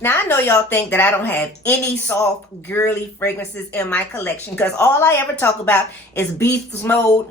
Now, I know y'all think that I don't have any soft, girly fragrances in my collection because all I ever talk about is beast mode,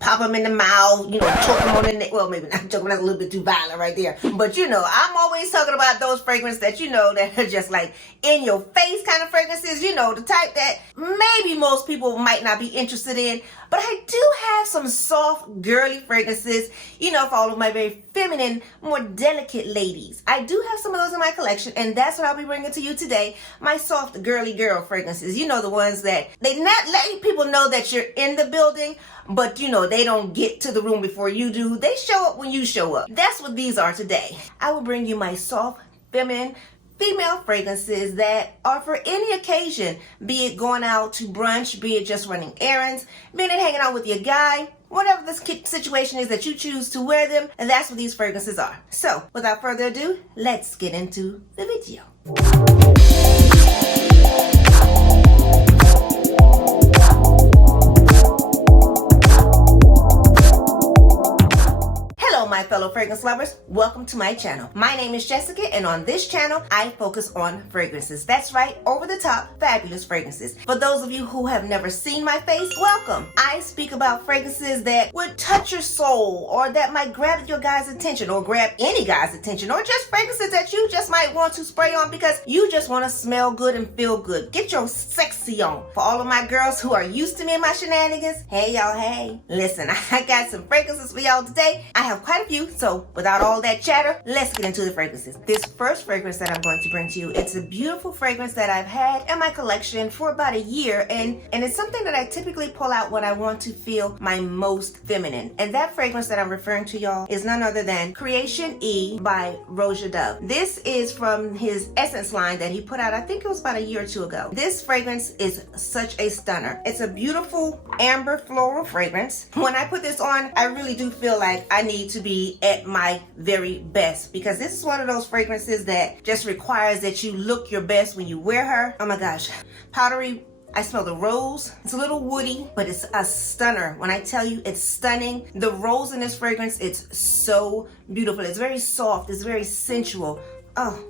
pop them in the mouth, choke them on the neck. Well, maybe not choke them, that's a little bit too violent right there. But, I'm always talking about those fragrances that, that are just like in your face kind of fragrances, the type that maybe most people might not be interested in. But I do have some soft, girly fragrances, for all of my very feminine, more delicate ladies. I do have some of those in my collection, and that's what I'll be bringing to you today. My soft, girly girl fragrances. The ones that they not letting people know that you're in the building, but they don't get to the room before you do. They show up when you show up. That's what these are today. I will bring you my soft, feminine, female fragrances that are for any occasion, be it going out to brunch, be it just running errands, be it hanging out with your guy, whatever the situation is that you choose to wear them, and that's what these fragrances are. So, without further ado, let's get into the video. My fellow fragrance lovers, welcome to my channel. My name is Jessica, and on this channel I focus on fragrances. That's right, over the top, fabulous fragrances. For those of you who have never seen my face, welcome. I speak about fragrances that would touch your soul, or that might grab your guy's attention, or grab any guy's attention, or just fragrances that you just might want to spray on because you just want to smell good and feel good. Get your sexy on. For all of my girls who are used to me and my shenanigans, hey y'all, hey. Listen, I got some fragrances for y'all today. I have quite a few, so without all that chatter, let's get into the fragrances. This first fragrance that I'm going to bring to you, it's a beautiful fragrance that I've had in my collection for about a year, and it's something that I typically pull out when I want to feel my most feminine. And that fragrance that I'm referring to, y'all, is none other than Creation E by Rose Intense. This is from his Essence line that he put out, I think it was about a year or two ago. This fragrance is such a stunner. It's a beautiful amber floral fragrance. When I put this on, I really do feel like I need to be at my very best, because this is one of those fragrances that just requires that you look your best when you wear her. Oh my gosh, powdery. I smell the rose. It's a little woody, but it's a stunner. When I tell you it's stunning, the rose in this fragrance, it's so beautiful. It's very soft. It's very sensual. Oh,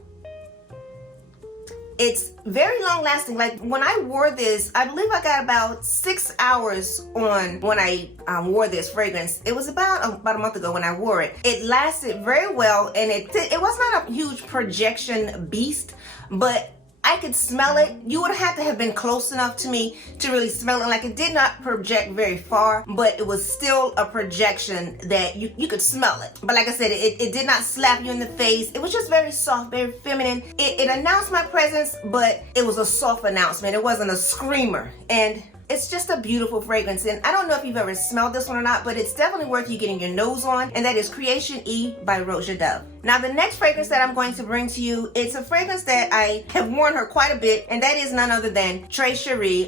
it's very long lasting. Like when I wore this, I believe I got about 6 hours on when I wore this fragrance. It was about a month ago when I wore it. It lasted very well, and it was not a huge projection beast, but I could smell it. You would have to have been close enough to me to really smell it. Like, it did not project very far, but it was still a projection that you could smell it. But like I said, it did not slap you in the face. It was just very soft, very feminine. It announced my presence, but it was a soft announcement. It wasn't a screamer. And it's just a beautiful fragrance, and I don't know if you've ever smelled this one or not, but it's definitely worth you getting your nose on, and that is Creation E by Rose Intense. Now, the next fragrance that I'm going to bring to you, it's a fragrance that I have worn her quite a bit, and that is none other than Chere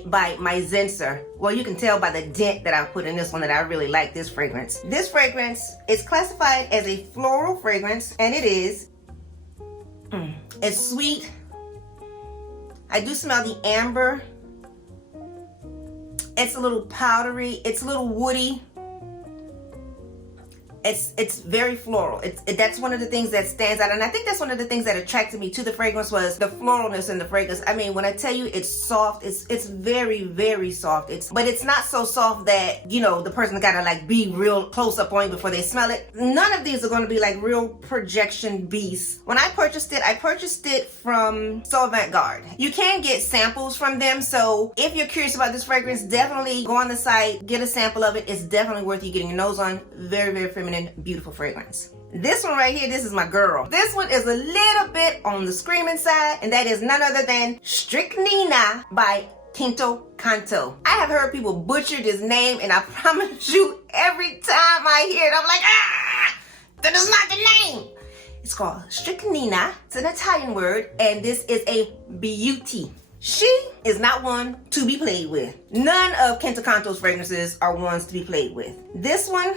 by my Zenser. Well, you can tell by the dent that I put in this one that I really like this fragrance. This fragrance is classified as a floral fragrance, and it is, it's sweet. I do smell the amber. It's a little powdery. It's a little woody. It's very floral. That's one of the things that stands out, and I think that's one of the things that attracted me to the fragrance was the floralness in the fragrance. I mean, when I tell you it's soft, it's very, very soft. But it's not so soft that the person gotta like be real close up on you before they smell it. None of these are going to be like real projection beasts. When I purchased it from So Avant-Garde. You can get samples from them, so if you're curious about this fragrance, definitely go on the site, get a sample of it. It's definitely worth you getting your nose on. Very, very feminine, beautiful fragrance. This one right here, this is my girl. This one is a little bit on the screaming side, and that is none other than Stricnina by Quinto Canto. I have heard people butcher this name, and I promise you, every time I hear it, I'm like, that is not the name. It's called Stricnina. It's an Italian word, and this is a beauty. She is not one to be played with. None of Quinto Canto's fragrances are ones to be played with. This one,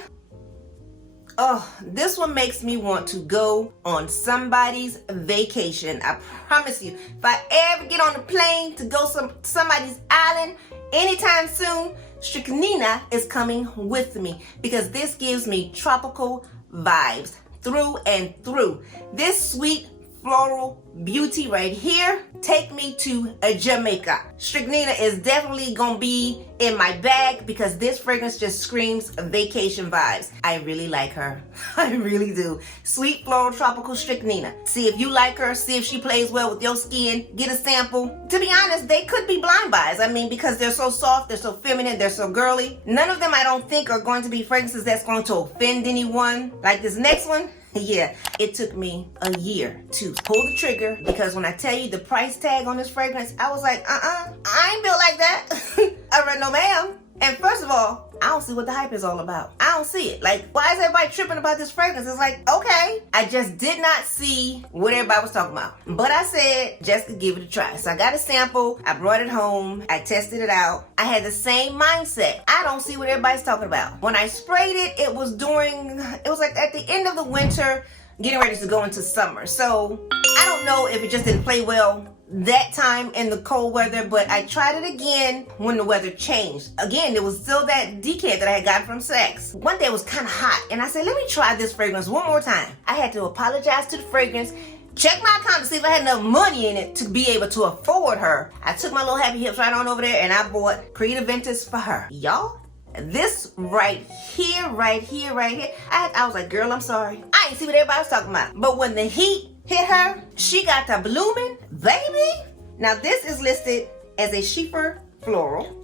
oh, this one makes me want to go on somebody's vacation. I promise you, if I ever get on a plane to go somebody's island anytime soon, Stricnina is coming with me, because this gives me tropical vibes through and through. This sweet, floral beauty right here take me to Jamaica. Stricnina is definitely gonna be in my bag because this fragrance just screams vacation vibes. I really like her. I really do. Sweet floral tropical Stricnina. See if you like her, see if she plays well with your skin, get a sample. To be honest, they could be blind buys. I mean, because they're so soft, they're so feminine, they're so girly. None of them I don't think are going to be fragrances that's going to offend anyone. Like this next one. Yeah, it took me a year to pull the trigger because when I tell you the price tag on this fragrance, I was like, I ain't built like that. I read no ma'am. And first of all, I don't see what the hype is all about. I don't see it. Like, why is everybody tripping about this fragrance? It's like, okay. I just did not see what everybody was talking about. But I said, just to give it a try. So I got a sample. I brought it home. I tested it out. I had the same mindset. I don't see what everybody's talking about. When I sprayed it, it was like at the end of the winter, getting ready to go into summer. So I don't know if it just didn't play well that time in the cold weather, but I tried it again when the weather changed. Again, there was still that decant that I had gotten from Saks. One day it was kind of hot, and I said, let me try this fragrance one more time. I had to apologize to the fragrance, check my account to see if I had enough money in it to be able to afford her. I took my little happy hips right on over there, and I bought Aventus For Her. Y'all, this right here, I was like, girl, I'm sorry. I ain't see what everybody was talking about. But when the heat hit her, she got the blooming, baby. Now this is listed as a Chere floral.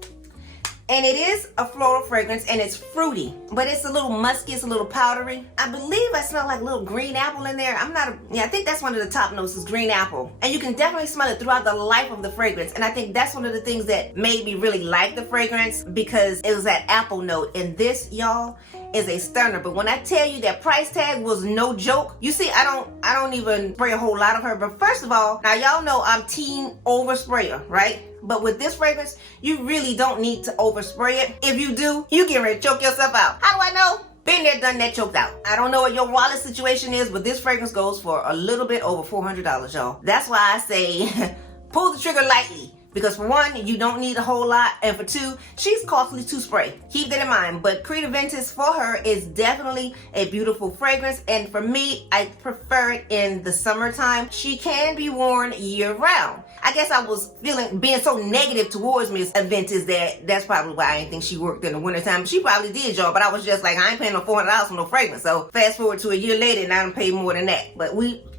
And it is a floral fragrance and it's fruity, but it's a little musky, it's a little powdery. I believe I smell like a little green apple in there. I think that's one of the top notes is green apple. And you can definitely smell it throughout the life of the fragrance. And I think that's one of the things that made me really like the fragrance because it was that apple note. And this, y'all, is a stunner. But when I tell you that price tag was no joke, you see, I don't even spray a whole lot of her. But first of all, now y'all know I'm team oversprayer, right? But with this fragrance, you really don't need to overspray it. If you do, you get ready to choke yourself out. How do I know? Been there, done that, choked out. I don't know what your wallet situation is, but this fragrance goes for a little bit over $400, y'all. That's why I say pull the trigger lightly. Because for one, you don't need a whole lot. And for two, she's costly to spray. Keep that in mind. But Aventus For Her is definitely a beautiful fragrance. And for me, I prefer it in the summertime. She can be worn year round. I guess I was being so negative towards Miss Aventus that's probably why I didn't think she worked in the wintertime. She probably did, y'all. But I was just like, I ain't paying no $400 for no fragrance. So fast forward to a year later and I done paid more than that. But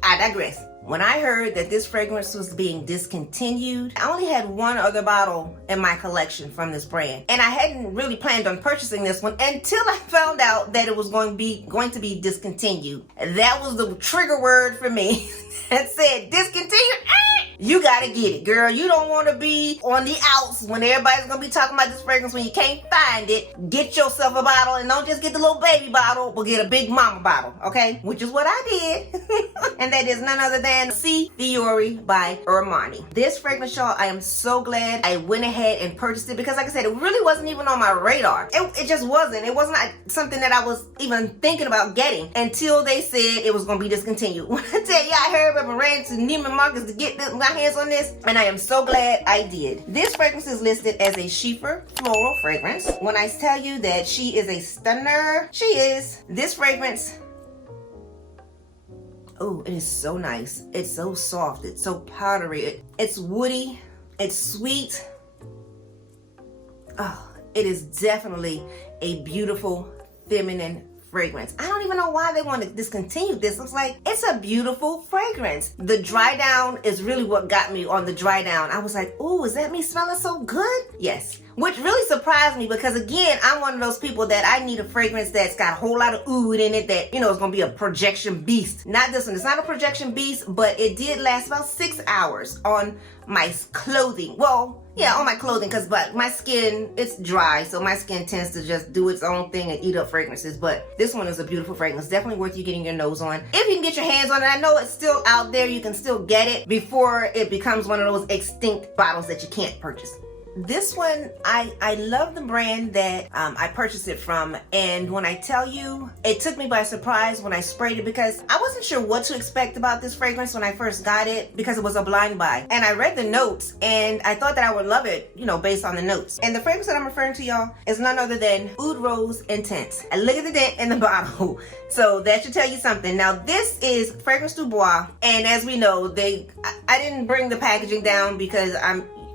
I digress. When I heard that this fragrance was being discontinued, I only had one other bottle in my collection from this brand. And I hadn't really planned on purchasing this one until I found out that it was going to be discontinued. That was the trigger word for me that said discontinued. You gotta get it, girl. You don't want to be on the outs when everybody's gonna be talking about this fragrance when you can't find it. Get yourself a bottle and don't just get the little baby bottle, but get a big mama bottle, okay? Which is what I did. And that is none other than Fiori by Hermes. This fragrance, y'all, I am so glad I went ahead and purchased it because like I said, it really wasn't even on my radar. It just wasn't. It wasn't something that I was even thinking about getting until they said it was gonna be discontinued. When I tell you I heard up and ran to Neiman Marcus to get my hands on this, and I am so glad I did. This fragrance is listed as a Chere floral fragrance. When I tell you that she is a stunner, she is. This fragrance, oh, it is so nice. It's so soft. It's so powdery. It's woody. It's sweet. Oh, it is definitely a beautiful feminine fragrance. I don't even know why they want to discontinue this. It's like, it's a beautiful fragrance. The dry down is really what got me on the dry down. I was like, ooh, is that me smelling so good? Yes. Which really surprised me because again, I'm one of those people that I need a fragrance that's got a whole lot of oud in it that, is going to be a projection beast. Not this one. It's not a projection beast, but it did last about 6 hours on my clothing. Well, yeah, on my clothing because my skin, it's dry. So my skin tends to just do its own thing and eat up fragrances. But this one is a beautiful fragrance. Definitely worth you getting your nose on. If you can get your hands on it, I know it's still out there. You can still get it before it becomes one of those extinct bottles that you can't purchase. this one, I love the brand that I purchased it from, and when I tell you, it took me by surprise when I sprayed it, because I wasn't sure what to expect about this fragrance when I first got it, because it was a blind buy. And I read the notes, and I thought that I would love it, you know, based on the notes. And the fragrance that I'm referring to, y'all, is none other than Oud Rose Intense. And look at the dent in the bottle. So that should tell you something. Now, this is Fragrance du Bois, and as we know, I didn't bring the packaging down because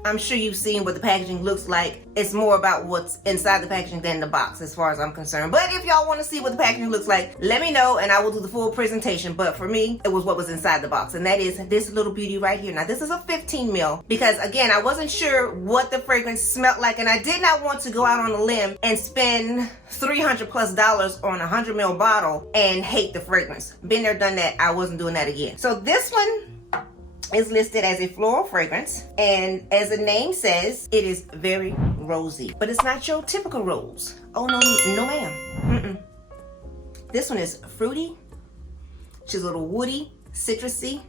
I'm sure you've seen what the packaging looks like. It's more about what's inside the packaging than the box, as far as I'm concerned. But if y'all want to see what the packaging looks like, let me know and I will do the full presentation. But for me, it was what was inside the box, and that is this little beauty right here. Now, this is a 15 ml because, again, I wasn't sure what the fragrance smelled like, and I did not want to go out on a limb and spend $300+ on a 100 ml bottle and hate the fragrance. Been there, done that. I wasn't doing that again. So this one is listed as a floral fragrance, and as the name says, it is very rosy, but it's not your typical rose. Oh no ma'am. This one is fruity. She's a little woody, citrusy,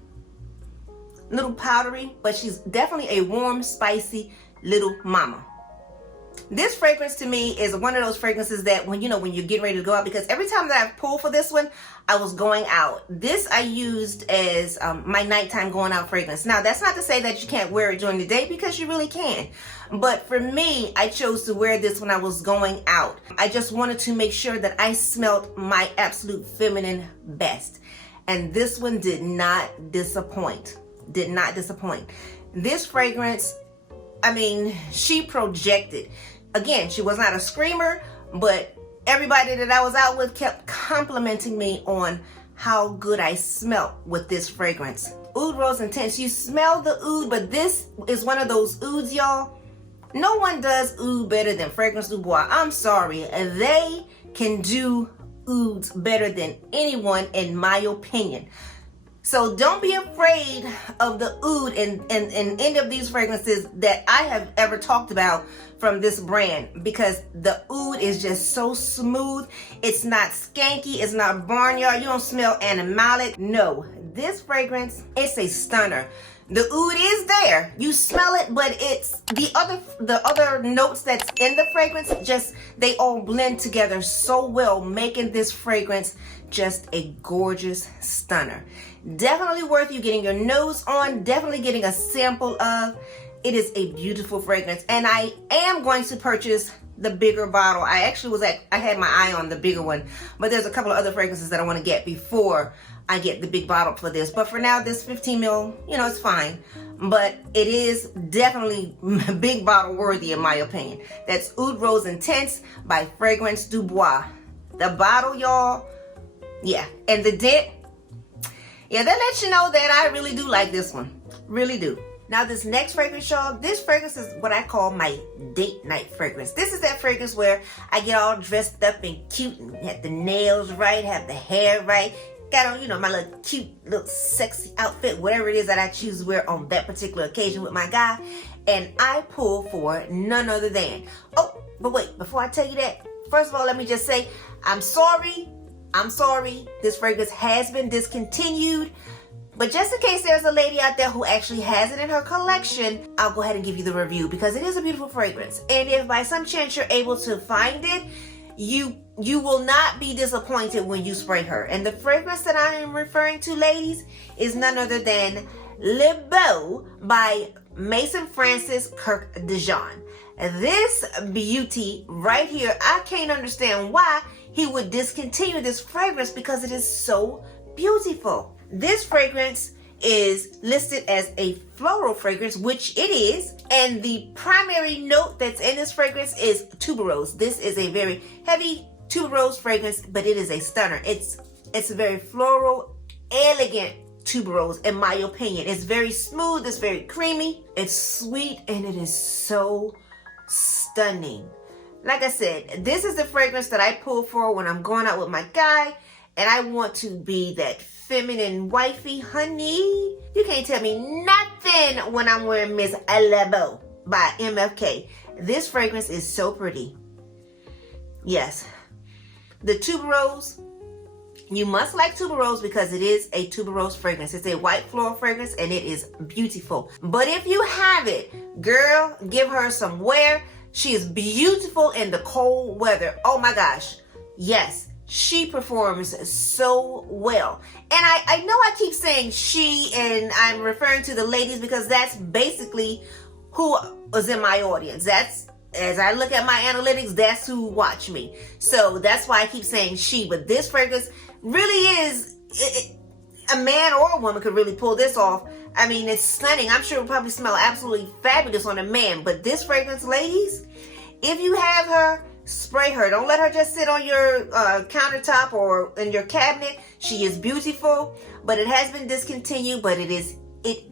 little powdery, but she's definitely a warm, spicy little mama. This fragrance to me is one of those fragrances that when you're getting ready to go out, because every time that I've pulled for this one, I was going out. This I used as my nighttime going out fragrance. Now, that's not to say that you can't wear it during the day, because you really can. But for me, I chose to wear this when I was going out. I just wanted to make sure that I smelled my absolute feminine best. And this one did not disappoint. Did not disappoint. This fragrance, I mean, she projected. Again, she was not a screamer, but everybody that I was out with kept complimenting me on how good I smelled with this fragrance. Oud Rose Intense. You smell the oud, but this is one of those ouds, y'all. No one does oud better than Fragrance du Bois. I'm sorry. They can do ouds better than anyone, in my opinion. So don't be afraid of the oud in any of these fragrances that I have ever talked about from this brand, because the oud is just so smooth. It's not skanky. It's not barnyard. You don't smell animalic. No, this fragrance, it's a stunner. The oud is there. You smell it, but it's the other notes that's in the fragrance, just they all blend together so well, making this fragrance just a gorgeous stunner. Definitely worth you getting your nose on, definitely getting a sample of. It is a beautiful fragrance, and I am going to purchase the bigger bottle. I had my eye on the bigger one, but there's a couple of other fragrances that I want to get before I get the big bottle for this. But for now, this 15 ml, it's fine. But it is definitely big bottle worthy, in my opinion. That's Oud Rose Intense by Fragrance du Bois. The bottle, y'all, yeah, and the dent, yeah, that lets you know that I really do like this one. Really do. Now, this next fragrance, y'all, this fragrance is what I call my date night fragrance. This is that fragrance where I get all dressed up and cute and have the nails right, have the hair right, got on, my little cute, little sexy outfit, whatever it is that I choose to wear on that particular occasion with my guy. And I pull for none other than, oh, but wait, before I tell you that, first of all, let me just say, I'm sorry. This fragrance has been discontinued. But just in case there's a lady out there who actually has it in her collection, I'll go ahead and give you the review, because it is a beautiful fragrance. And if by some chance you're able to find it, you will not be disappointed when you spray her. And the fragrance that I am referring to, ladies, is none other than Beau by Mason Francis Kirk Dijon. This beauty right here, I can't understand why he would discontinue this fragrance, because it is so beautiful. This fragrance is listed as a floral fragrance, which it is, and the primary note that's in this fragrance is tuberose. This is a very heavy tuberose fragrance, but it is a stunner. It's a very floral, elegant tuberose, in my opinion. It's very smooth, it's very creamy, it's sweet, and it is so stunning. Like I said, this is the fragrance that I pull for when I'm going out with my guy, and I want to be that feminine wifey, honey. You can't tell me nothing when I'm wearing Miss Beau by MFK. This fragrance is so pretty. Yes, the tuberose You must like tuberose because it is a tuberose fragrance. It's a white floral fragrance and it is beautiful. But if you have it, girl, give her some wear. She is beautiful in the cold weather. Oh my gosh. Yes, she performs so well. And I know I keep saying she, and I'm referring to the ladies because that's basically who is in my audience. That's, as I look at my analytics, that's who watch me. So that's why I keep saying she. But this fragrance really is, a man or a woman could really pull this off. I mean, it's stunning. I'm sure it will probably smell absolutely fabulous on a man. But this fragrance, ladies, if you have her, spray her. Don't let her just sit on your countertop or in your cabinet. She is beautiful, but it has been discontinued. But it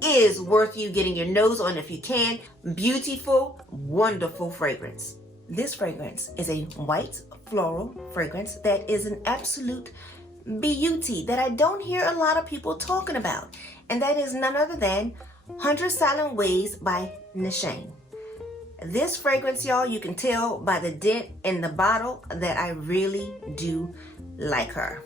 is worth you getting your nose on if you can. Beautiful, wonderful fragrance. This fragrance is a white floral fragrance that is an absolute beauty that I don't hear a lot of people talking about. And that is none other than 100 Silent Ways by Nishane. This fragrance, y'all, you can tell by the dent in the bottle that I really do like her.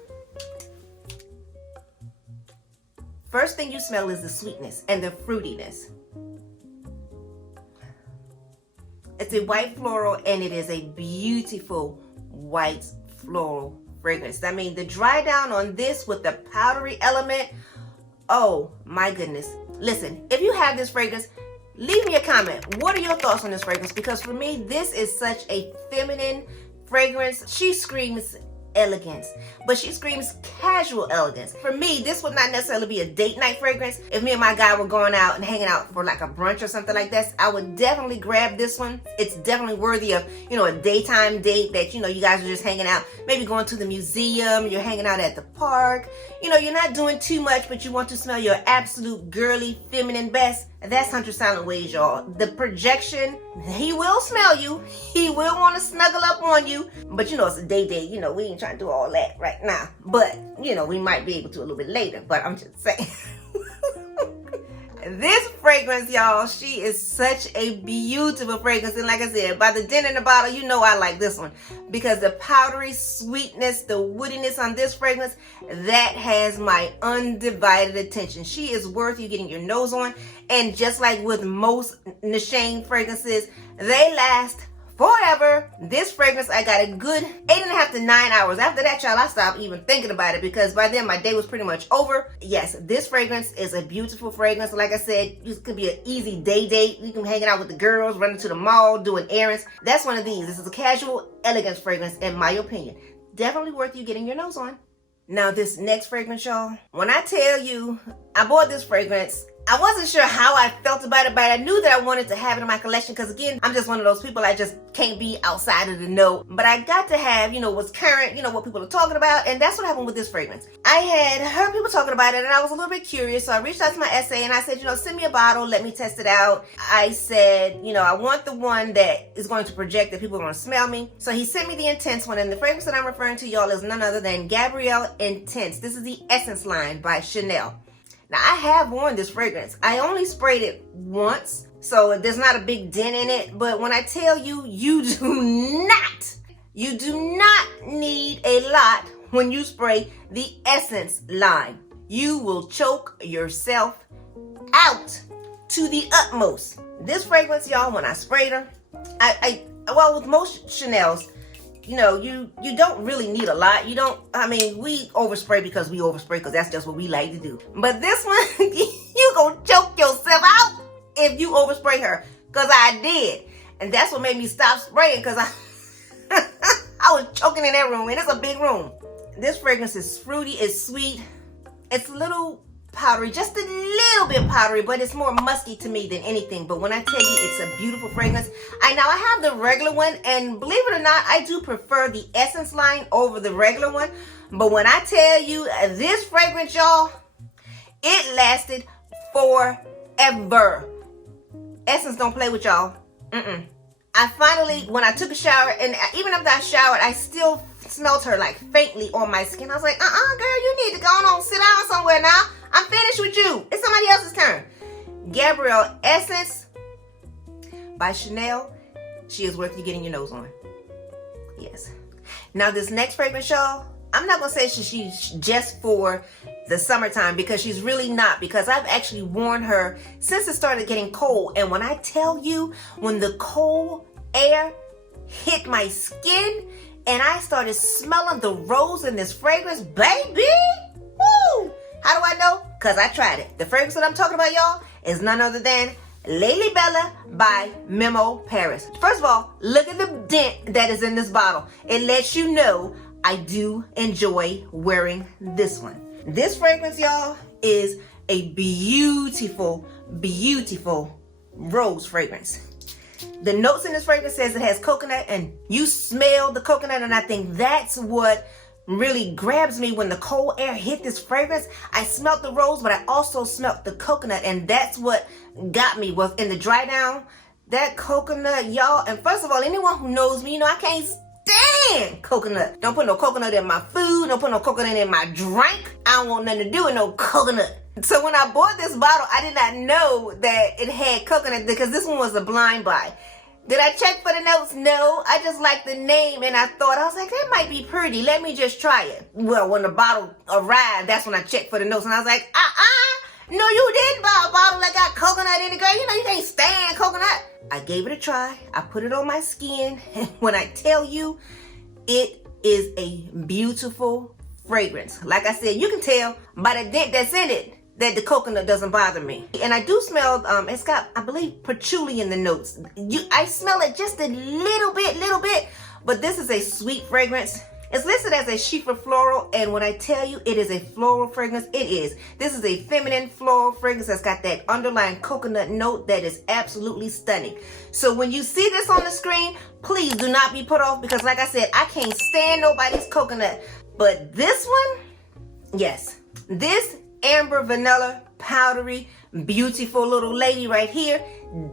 First thing you smell is the sweetness and the fruitiness. It's a white floral and it is a beautiful white floral fragrance. I mean, the dry down on this with the powdery element, oh my goodness. Listen, if you have this fragrance, leave me a comment. What are your thoughts on this fragrance? Because for me, this is such a feminine fragrance. She screams elegance, but she screams casual elegance. For me, this would not necessarily be a date night fragrance. If me and my guy were going out and hanging out for like a brunch or something like this, I would definitely grab this one. It's definitely worthy of, a daytime date that, you guys are just hanging out, maybe going to the museum, you're hanging out at the park, you're not doing too much, but you want to smell your absolute girly, feminine best. That's 100 Silent Ways, y'all. The projection, he will smell you. He will want to snuggle up on you. But it's a day date. We ain't trying to do all that right now. But, we might be able to a little bit later. But I'm just saying. This fragrance, y'all, she is such a beautiful fragrance. And like I said, by the dent in the bottle, I like this one. Because the powdery sweetness, the woodiness on this fragrance, that has my undivided attention. She is worth you getting your nose on. And just like with most Nishane fragrances, they last forever. This fragrance, I got a good 8.5 to 9 hours. After that, y'all, I stopped even thinking about it because by then my day was pretty much over. Yes, this fragrance is a beautiful fragrance. Like I said, it could be an easy day date. You can hang out with the girls, running to the mall, doing errands. That's one of these. This is a casual elegance fragrance, in my opinion. Definitely worth you getting your nose on. Now, this next fragrance, y'all, when I tell you I bought this fragrance, I wasn't sure how I felt about it, but I knew that I wanted to have it in my collection because, again, I'm just one of those people, I just can't be outside of the know. But I got to have, what's current, what people are talking about, and that's what happened with this fragrance. I had heard people talking about it, and I was a little bit curious, so I reached out to my SA, and I said, send me a bottle, let me test it out. I said, I want the one that is going to project that people are going to smell me. So he sent me the Intense one, and the fragrance that I'm referring to, y'all, is none other than Gabrielle Essence. This is the Essence line by Chanel. Now, I have worn this fragrance. I only sprayed it once, so there's not a big dent in it. But when I tell you, you do not need a lot when you spray the Essence line. You will choke yourself out to the utmost. This fragrance, y'all, when I sprayed her, with most Chanel's, you don't really need a lot. We overspray because we overspray because that's just what we like to do. But this one, you gonna choke yourself out if you overspray her. Because I did. And that's what made me stop spraying because I was choking in that room. And it's a big room. This fragrance is fruity, it's sweet. It's a little powdery, just a little bit powdery, but it's more musky to me than anything. But when I tell you it's a beautiful fragrance, I have the regular one, and believe it or not, I do prefer the Essence line over the regular one. But when I tell you this fragrance, y'all, it lasted forever. Essence don't play with y'all. I finally, when I took a shower, and even after I showered, I still smelled her like faintly on my skin. I was like, girl, you need to go on, sit down somewhere now. I'm finished with you. It's somebody else's turn. Gabrielle Essence by Chanel. She is worth you getting your nose on. Yes. Now this next fragrance, y'all, I'm not gonna say she's just for the summertime, because she's really not, because I've actually worn her since it started getting cold. And when I tell you, when the cold air hit my skin and I started smelling the rose in this fragrance, baby, woo! How do I know? Because I tried it. The fragrance that I'm talking about, y'all, is none other than Lalibella by Memo Paris. First of all, look at the dent that is in this bottle. It lets you know I do enjoy wearing this one. This fragrance, y'all, is a beautiful, beautiful rose fragrance. The notes in this fragrance says it has coconut, and you smell the coconut, and I think that's what really grabs me. When the cold air hit this fragrance, I smelled the rose, but I also smelled the coconut, and that's what got me. Was in the dry down, that coconut, y'all. And first of all, anyone who knows me, you know I can't stand coconut. Don't put no coconut in my food. Don't put no coconut in my drink. I don't want nothing to do with no coconut. So when I bought this bottle, I did not know that it had coconut, because this one was a blind buy. Did I check for the notes? No. I just liked the name, and I was like, that might be pretty. Let me just try it. Well, when the bottle arrived, that's when I checked for the notes, and I was like, no, you didn't buy a bottle that got coconut in it, girl. You know you can't stand coconut. I gave it a try. I put it on my skin, and when I tell you, it is a beautiful fragrance. Like I said, you can tell by the dent that's in it that the coconut doesn't bother me. And I do smell, it's got, I believe, patchouli in the notes. I smell it just a little bit, but this is a sweet fragrance. It's listed as a chiffon floral, and when I tell you it is a floral fragrance, it is. This is a feminine floral fragrance that's got that underlying coconut note that is absolutely stunning. So when you see this on the screen, please do not be put off, because like I said, I can't stand nobody's coconut. But this one, yes, this amber vanilla powdery beautiful little lady right here,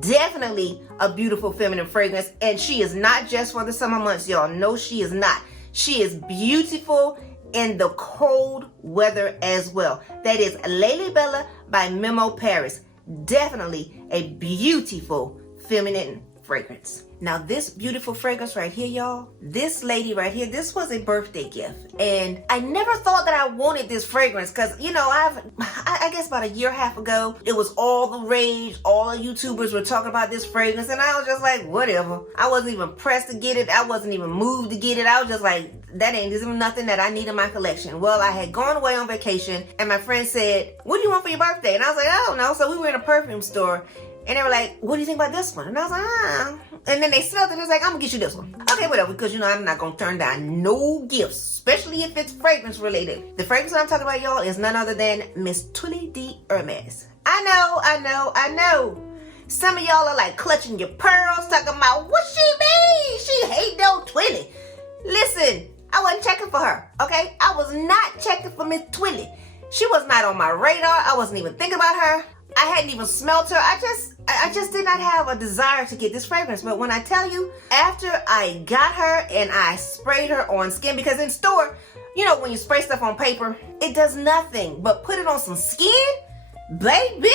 definitely a beautiful feminine fragrance. And she is not just for the summer months, y'all. No, she is not. She is beautiful in the cold weather as well. That is Lalibella by Memo Paris. Definitely a beautiful feminine fragrance. Now this beautiful fragrance right here, y'all, this lady right here, this was a birthday gift. And I never thought that I wanted this fragrance, because, you know, I guess about a year and a half ago, it was all the rage. All the YouTubers were talking about this fragrance, and I was just like, whatever. I wasn't even pressed to get it. I wasn't even moved to get it. I was just like, that ain't even nothing that I need in my collection. Well, I had gone away on vacation, and my friend said, what do you want for your birthday? And I was like, I don't know. So we were in a perfume store, and they were like, what do you think about this one? And I was like, And then they smelled it, and it was like, I'm gonna get you this one. Okay, whatever, because you know I'm not gonna turn down no gifts, especially if it's fragrance related. The fragrance that I'm talking about, y'all, is none other than Miss Twilly de Hermes. I know. Some of y'all are like clutching your pearls, talking about what she mean. She hate no Twilly. Listen, I wasn't checking for her, okay? I was not checking for Miss Twilly. She was not on my radar. I wasn't even thinking about her. I hadn't even smelled her. I just did not have a desire to get this fragrance. But when I tell you, after I got her and I sprayed her on skin, because in store, you know, when you spray stuff on paper, it does nothing but put it on some skin, baby,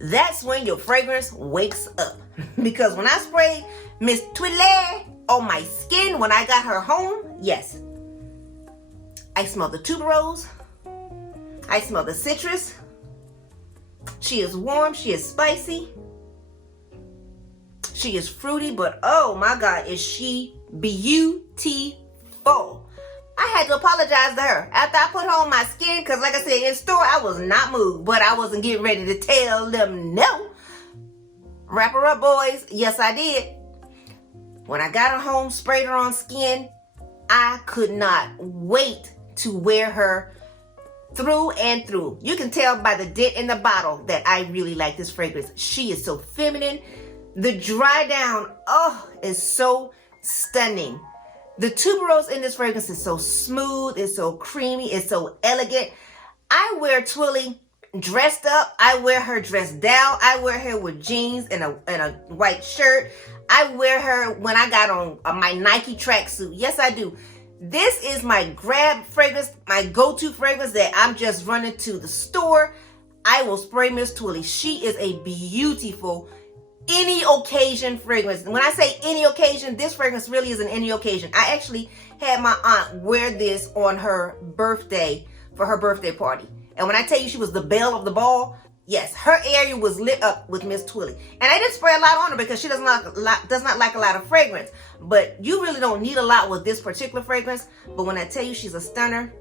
that's when your fragrance wakes up. Because when I sprayed Miss Twilly on my skin, when I got her home, yes, I smelled the tuberose, I smelled the citrus. She is warm, she is spicy, she is fruity, but oh my God, is she beautiful. I had to apologize to her after I put her on my skin, because like I said, in store, I was not moved, but I wasn't getting ready to tell them no. Wrap her up, boys. Yes, I did. When I got her home, sprayed her on skin, I could not wait to wear her through and through. You can tell by the dent in the bottle that I really like this fragrance. She is so feminine. The dry down, oh, is so stunning. The tuberose in this fragrance is so smooth, it's so creamy, it's so elegant. I wear Twilly dressed up. I wear her dressed down. I wear her with jeans and a white shirt. I wear her when I got on my Nike tracksuit. Yes, I do. This is my grab fragrance, my go-to fragrance that I'm just running to the store. I will spray Miss Twilly. She is a beautiful, any occasion fragrance. When I say any occasion, this fragrance really is an any occasion. I actually had my aunt wear this on her birthday for her birthday party. And when I tell you she was the belle of the ball, yes, her area was lit up with Miss Twilly. And I didn't spray a lot on her because she does not like a lot of fragrance. But you really don't need a lot with this particular fragrance. But when I tell you she's a stunner,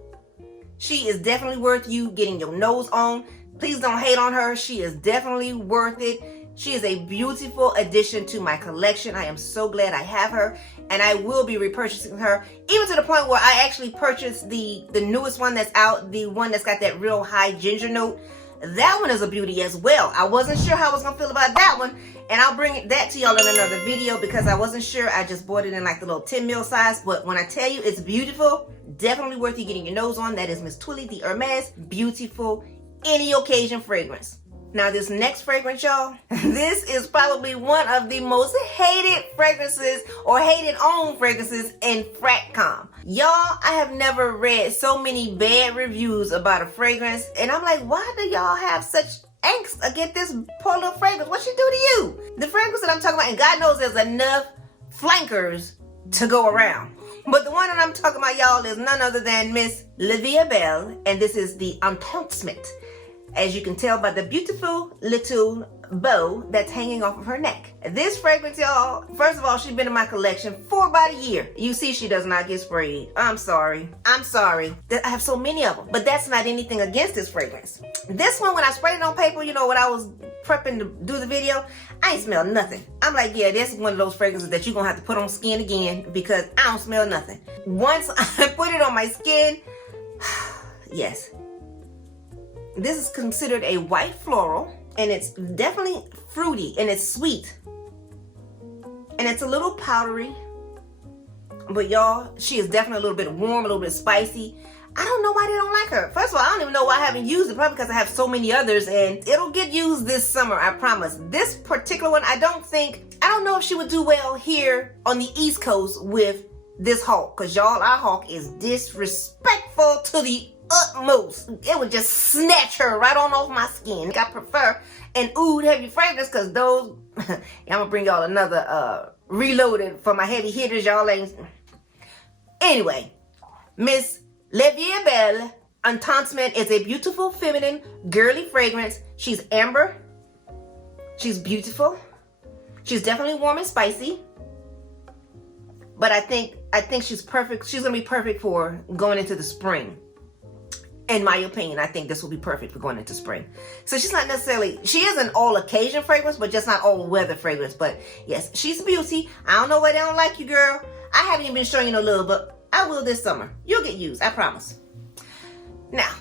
she is definitely worth you getting your nose on. Please don't hate on her. She is definitely worth it. She is a beautiful addition to my collection. I am so glad I have her, and I will be repurchasing her, even to the point where I actually purchased the newest one that's out, the one that's got that real high ginger note. That one is a beauty as well. I wasn't sure how I was gonna feel about that one, and I'll bring that to y'all in another video because I wasn't sure. I just bought it in like the little 10 ml size, but when I tell you it's beautiful, definitely worth you getting your nose on. That is Miss Twilly, the Hermes beautiful any occasion fragrance. Now this next fragrance, y'all, this is probably one of the most hated fragrances or hated on fragrances in Fragcom. Y'all, I have never read so many bad reviews about a fragrance, and I'm like, why do y'all have such angst against this poor little fragrance? What she do to you? The fragrance that I'm talking about, and God knows there's enough flankers to go around. But the one that I'm talking about, y'all, is none other than Miss Vie Est Belle, and this is the Intensement. As you can tell by the beautiful little bow that's hanging off of her neck. This fragrance, y'all, first of all, she's been in my collection for about a year. You see she does not get sprayed. I'm sorry. I have so many of them. But that's not anything against this fragrance. This one, when I sprayed it on paper, you know, when I was prepping to do the video, I ain't smelled nothing. I'm like, yeah, this is one of those fragrances that you're gonna have to put on skin again because I don't smell nothing. Once I put it on my skin, yes. This is considered a white floral, and it's definitely fruity, and it's sweet. And it's a little powdery. But y'all, she is definitely a little bit warm, a little bit spicy. I don't know why they don't like her. First of all, I don't even know why I haven't used it. Probably because I have so many others, and it'll get used this summer, I promise. This particular one, I don't know if she would do well here on the East Coast with this hawk. Because y'all, our hawk is disrespectful to the utmost. It would just snatch her right on off my skin. I prefer an oud heavy fragrance because those I'm gonna bring y'all another reloaded for my heavy hitters. Y'all ain't. Anyway, Miss Vie Est Belle Intensement is a beautiful feminine girly fragrance. She's amber, she's beautiful, she's definitely warm and spicy, but I think she's perfect. She's gonna be perfect for going into the spring. In my opinion, I think this will be perfect for going into spring. So she's not necessarily, she is an all occasion fragrance, but just not all weather fragrance. But yes, she's a beauty. I don't know why they don't like you, girl. I haven't even been showing you no love, but I will this summer. You'll get used, I promise. Now,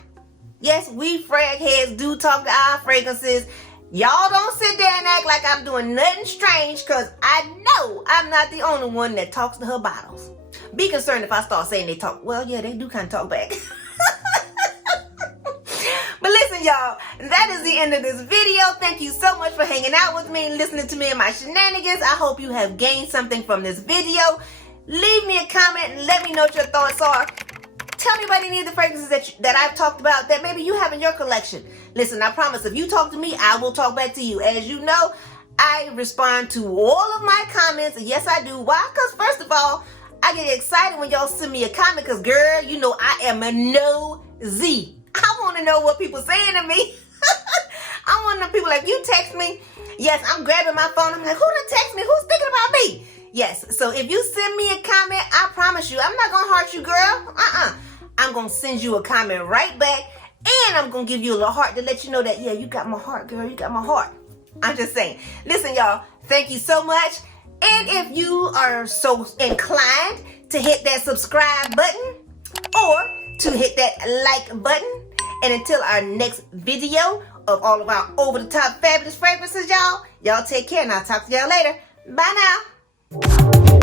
yes, we frag heads do talk to our fragrances. Y'all don't sit there and act like I'm doing nothing strange, because I know I'm not the only one that talks to her bottles. Be concerned if I start saying they talk. Well, yeah, they do kind of talk back. But listen, y'all, that is the end of this video. Thank you so much for hanging out with me and listening to me and my shenanigans. I hope you have gained something from this video. Leave me a comment and let me know what your thoughts are. Tell me about any of the fragrances that I've talked about that maybe you have in your collection. Listen, I promise if you talk to me, I will talk back to you. As you know, I respond to all of my comments. Yes, I do. Why? Because first of all, I get excited when y'all send me a comment because, girl, you know I am a nosy. I want to know what people saying to me. I want to know people like, you text me. Yes, I'm grabbing my phone. I'm like, who done text me? Who's thinking about me? Yes, so if you send me a comment, I promise you, I'm not going to hurt you, girl. I'm going to send you a comment right back. And I'm going to give you a little heart to let you know that, yeah, you got my heart, girl. You got my heart. I'm just saying. Listen, y'all, thank you so much. And if you are so inclined to hit that subscribe button or to hit that like button. And until our next video of all of our over-the-top fabulous fragrances, y'all take care and I'll talk to y'all later. Bye now.